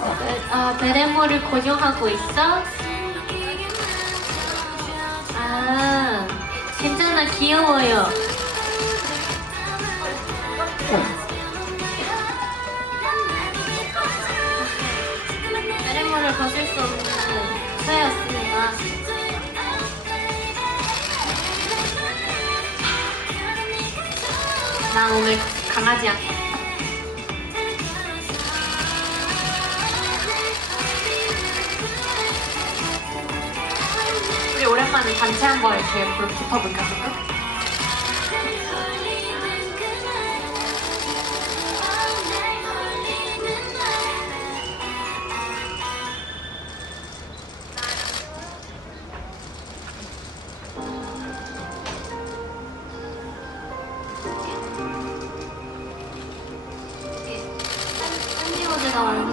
아, 베레모를 고정하고 있어? 아, 괜찮아, 귀여워요. 베레모를 벗을 수 없는 서였습니다. 나 오늘 강아지야. 단체 한 번 이렇게 붙어볼까 지금? 언니 어제 나와요.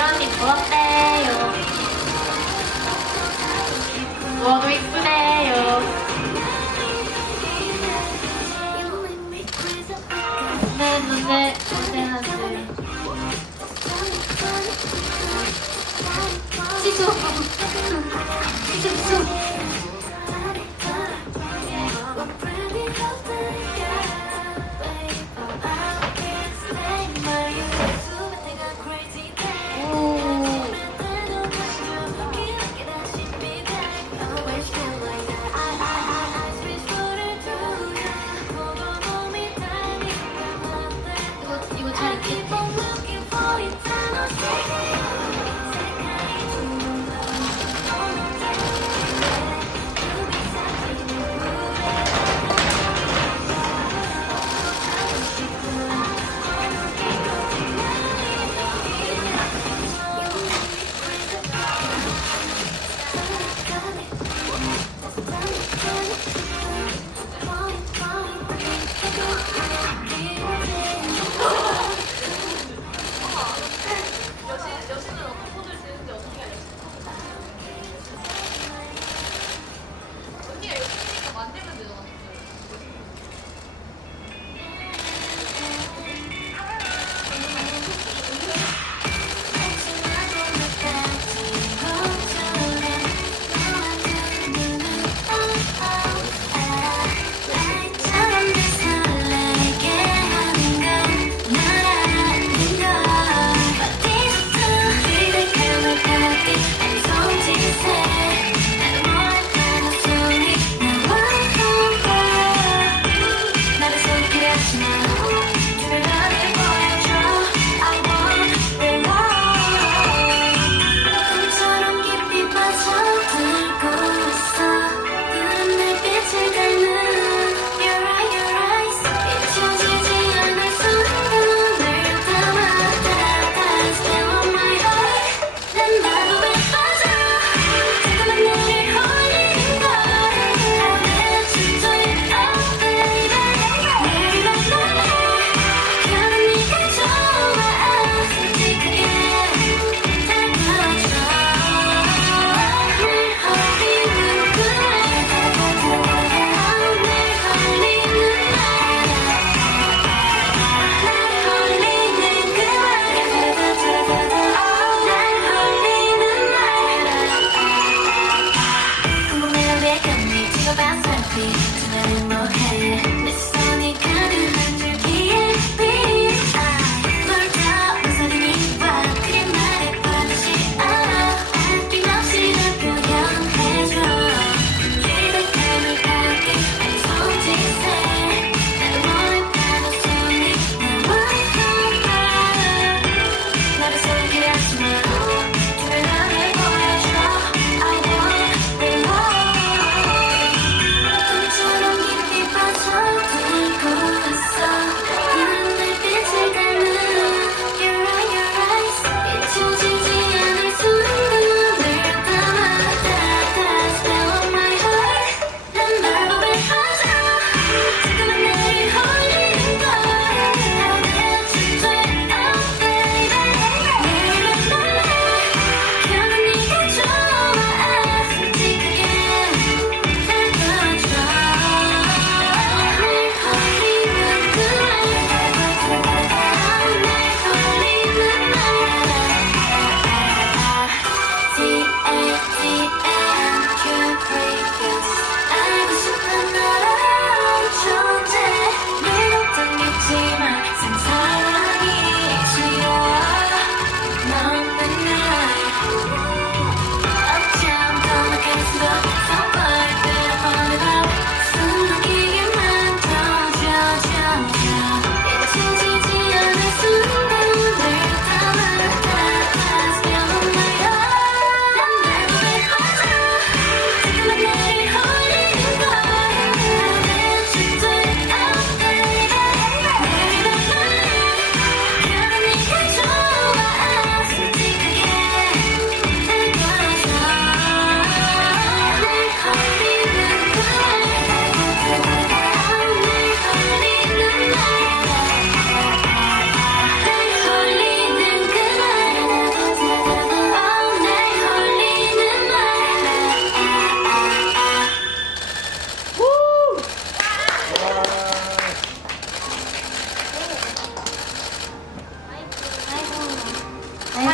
언니 부럽대요. 너도 이쁘대요. 네 노래 고생하세요 취소 치소 go.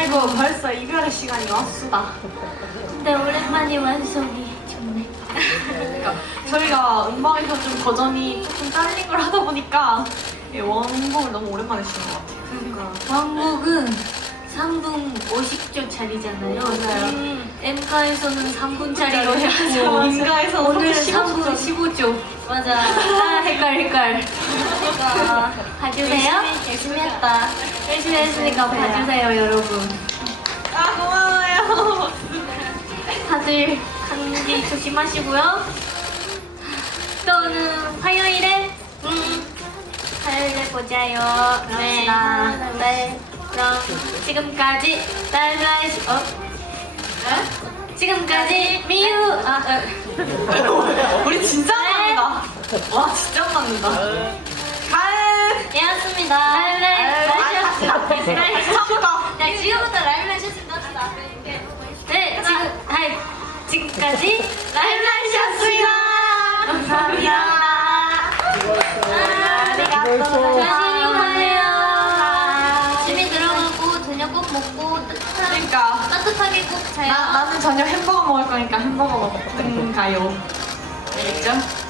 예쁘다. 근데 오랜만에 완성이 좋네. 그러니까 저희가 음방에서 좀 버전이 조금 잘린 걸 하다 보니까 이 원곡을 너무 오랜만에 쓰는 것 같아요. 그러니까 왕복은 3분 50초짜리잖아요. 맞아요. 엠카에서는 3분짜리로 맞아요. 했고 인가에서는 오늘은 3분 3분 15초. 맞아. 아 헷갈 헷갈. 그러니까 봐주세요. 열심히, 했다. 열심히 했으니까 봐주세요. 봐주세요 여러분. 아 고마워요. 다들 감기 조심하시고요. 또는 화요일에 음 화요일에 보자요. 네. 네. 그럼 지금까지 날라이시 어? 어? 지금까지 미유 아 어. 우리 진짜 네. 만난다. 와 진짜 만난다. 예였습니다. 라이시 처음부터. 야 지금부터 랄랄 셨습니다. 네 지금 아 지금까지 랄랄이었습니다. 감사합니다. 조심히 가세요. 조심히 들어가고 저녁 꼭 먹고 따뜻한, 그러니까 따뜻하게 꼭 자요. 나, 나는 저녁 햄버거 먹을 거니까 햄버거 먹든가요. 알겠죠?